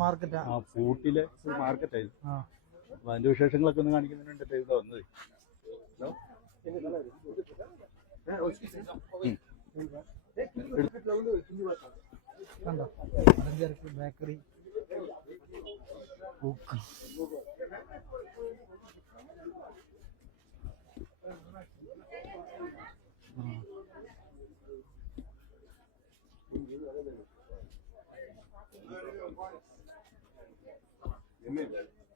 മാർക്കറ്റാ? ആ ഊട്ടിയിലെ ഒരു മാർക്കറ്റായിരുന്നു. അപ്പൊ അതിന്റെ വിശേഷങ്ങളൊക്കെ ഒന്ന് കാണിക്കുന്നതിനുണ്ട് ഇവിടെ വന്നത്. കണ്ടോ ബേക്കറി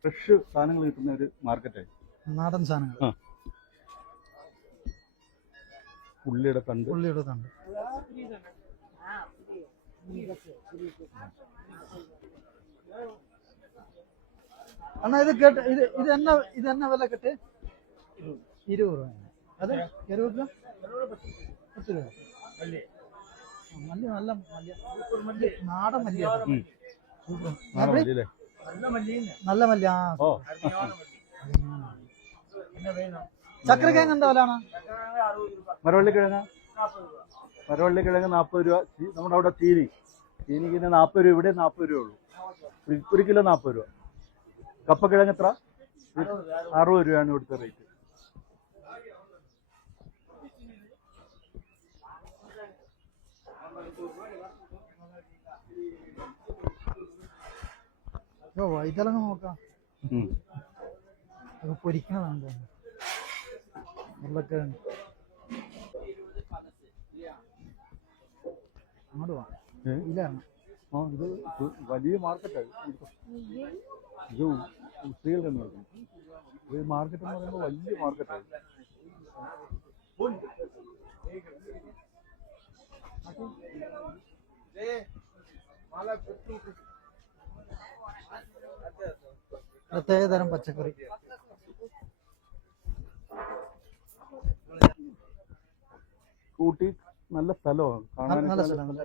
ഫ്രഷ് സാധനങ്ങൾ കിട്ടുന്ന ഒരു മാർക്കറ്റായി. നാടൻ സാധനങ്ങൾ. ഉള്ളിയുടെ തണ്ട്. അണ്ണാ ഇത് കേട്ട് ഇത് എന്നാ വില കെട്ട്? 20 രൂപ. അതെ 20 രൂപ 10 രൂപ. മല്ലി നല്ല മല്ലി, നാടൻ മല്ലിയാണ്. നല്ല മല്ലി. ചക്രക്കിഴങ്ങ് എന്താ വില? മരവള്ളിക്കിഴങ്ങ് 40 രൂപ. നമ്മുടെ അവിടെ ചീനിക്ക് 40 രൂപ, ഇവിടെ 40 രൂപ ഉള്ളൂ. 1 കിലോ 40 രൂപ. കപ്പക്കിഴങ്ങ് എത്ര? 60 രൂപയാണ് ഇവിടുത്തെ റേറ്റ്. വൈതലങ്ങ നോക്കാം. പൊരിക്കണതാണ് ഉരുളക്കിഴങ്ങ്. അങ്ങോട്ട് പോവാം. ഇത് വലിയ മാർക്കറ്റാണ്. ഇത് സ്ത്രീകളുടെ ഇത് മാർക്കറ്റ് എന്ന് പറയുമ്പോൾ വലിയ മാർക്കറ്റാണ്. പ്രത്യേകതരം പച്ചക്കറി. ഊട്ടി നല്ല സ്ഥലമാണ് കാണാൻ.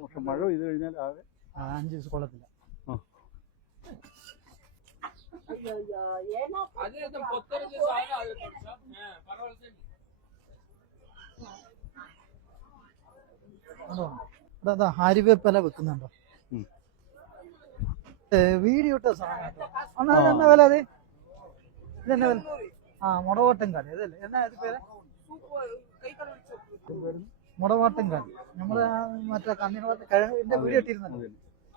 പക്ഷെ മഴ പെയ്ത് കഴിഞ്ഞാൽ ആകെ 5 ദിവസം കൊള്ളത്തില്ല. ആര്യവേപ്പില വെക്കുന്നുണ്ടോ? വീഡിയോ ഇട്ട സാധനം എന്നാ വില? അത് ഇതെന്നാ വില? മുടവാട്ടൻകാലി. അതല്ലേ എന്നാ ഇത് പേര്? മുടവാട്ടൻകാലി. നമ്മള് മറ്റേ കണ്ണിന് കിഴങ്ങിന്റെ വീഡിയോ ഇട്ടിരുന്നല്ലോ,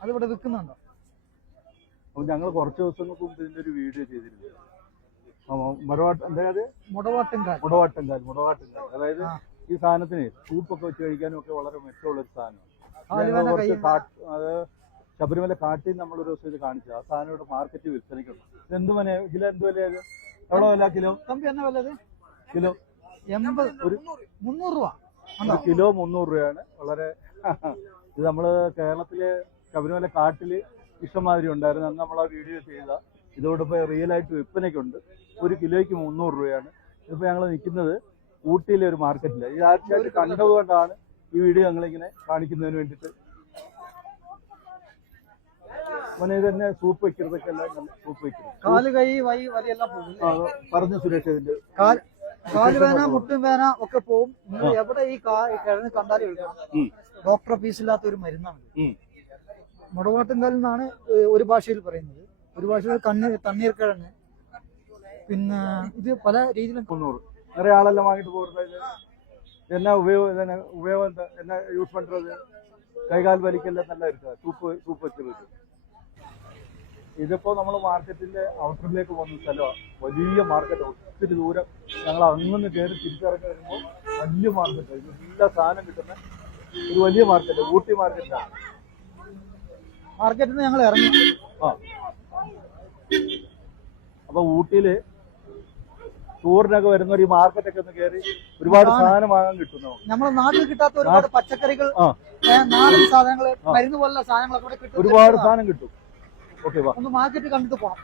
അതിവിടെ വിൽക്കുന്നുണ്ടോ? ഞങ്ങൾ കുറച്ച് ദിവസങ്ങൾക്ക് മുമ്പ് ഇതിന്റെ ഒരു വീഡിയോ ചെയ്തിരുന്നു. മുടവാട്ടൻകാലി. അതായത് ഈ സാധനത്തിന് സൂപ്പൊക്കെ വെച്ച് കഴിക്കാനും ഒക്കെ വളരെ മെച്ചമുള്ള ഒരു സാധനമാണ്. അത് ശബരിമല കാട്ടിൽ നമ്മളൊരു ദിവസം ഇത് കാണിച്ചു. ആ സാധനം ഇവിടെ മാർക്കറ്റ് വിൽപ്പനയ്ക്കുണ്ട്. ഇതെന്ത് മനെ കിലോ എന്ത് വിലയത്? എவ்வளோ വില കിലോ? തമ്പി എന്നാ വില? കിലോ 300 രൂപ. കിലോ 300 രൂപയാണ്. വളരെ ഇത് നമ്മള് കേരളത്തില് ശബരിമല കാട്ടില് ഇഷ്ടംമാതിരി ഉണ്ടായിരുന്നു. അന്ന് നമ്മൾ ആ വീഡിയോ ചെയ്ത ഇതോടൊപ്പം റിയൽ ആയിട്ട് വിൽപ്പനയ്ക്കുണ്ട്. 1 കിലോയ്ക്ക് 300 രൂപയാണ്. ഇതിപ്പോ ഞങ്ങൾ നിൽക്കുന്നത് ഊട്ടിയിലെ ഒരു മാർക്കറ്റില്ല. ഈ ആഴ്ചയായിട്ട് കണ്ടതുകൊണ്ടാണ് ഈ വീഡിയോ ഞങ്ങളിങ്ങനെ കാണിക്കുന്നതിന് വേണ്ടിയിട്ട്. മോനെ തന്നെ സൂപ്പ് വെക്കുന്നതൊക്കെ എല്ലാം സൂപ്പ് വെക്കുന്നത് പറഞ്ഞു സുരേഷ്. ഇതിന്റെ കാലുവേന മുട്ടും വേന ഒക്കെ പോവും. എവിടെ ഈ കിഴങ്ങ് കണ്ടാലും എടുക്കണം. ഡോക്ടർ ഫീസില്ലാത്ത ഒരു മരുന്നാണ്. മുടവാട്ടുംകാലിൽ നിന്നാണ് ഒരു ഭാഷയിൽ പറയുന്നത്. ഒരു ഭാഷയിൽ തണ്ണീർക്കിഴങ്ങ്. പിന്നെ ഇത് പല രീതിയിലും 300 நிறைய ஆளெல்லாம் வாங்கிட்டு போகிறது. என்ன உபயோகம் என்ன யூஸ் பண்றது? கை கால் வலிக்கெல்லாம் நல்லா இருக்கு. സൂപ്പ് വെച്ചിട്ട് ഇതിപ്പോ നമ്മൾ മാർക്കറ്റിന്റെ ഔട്ടറിലേക്ക് പോകുന്ന സ്ഥലമാണ്. വലിയ മാർക്കറ്റ്. ഒത്തിരി ദൂരം ഞങ്ങൾ അങ്ങനെ കയറി തിരിച്ചിറങ്ങി വരുമ്പോൾ വലിയ മാർക്കറ്റ്. എല്ലാ സാധനം കിട്ടുന്ന ഒരു വലിയ മാർക്കറ്റ്. ഊട്ടി മാർക്കറ്റാണ്. മാർക്കറ്റിൽ ഞങ്ങൾ ഇറങ്ങി. അപ്പൊ ഊട്ടിയില് ടൂറിനൊക്കെ വരുന്ന ഒരു മാർക്കറ്റൊക്കെ ഒന്ന് കയറി ഒരുപാട് സാധനം വാങ്ങാൻ കിട്ടുന്നു. നമ്മുടെ നാട്ടിൽ കിട്ടാത്ത ഒരുപാട് പച്ചക്കറികൾ, നാടൻ സാധനങ്ങൾ, മരുന്ന് പോലുള്ള സാധനങ്ങളൊക്കെ ഒരുപാട് സാധനം കിട്ടും. ഓക്കെ, ഒന്ന് മാർക്കറ്റ് കണ്ടിട്ട് പോകാം.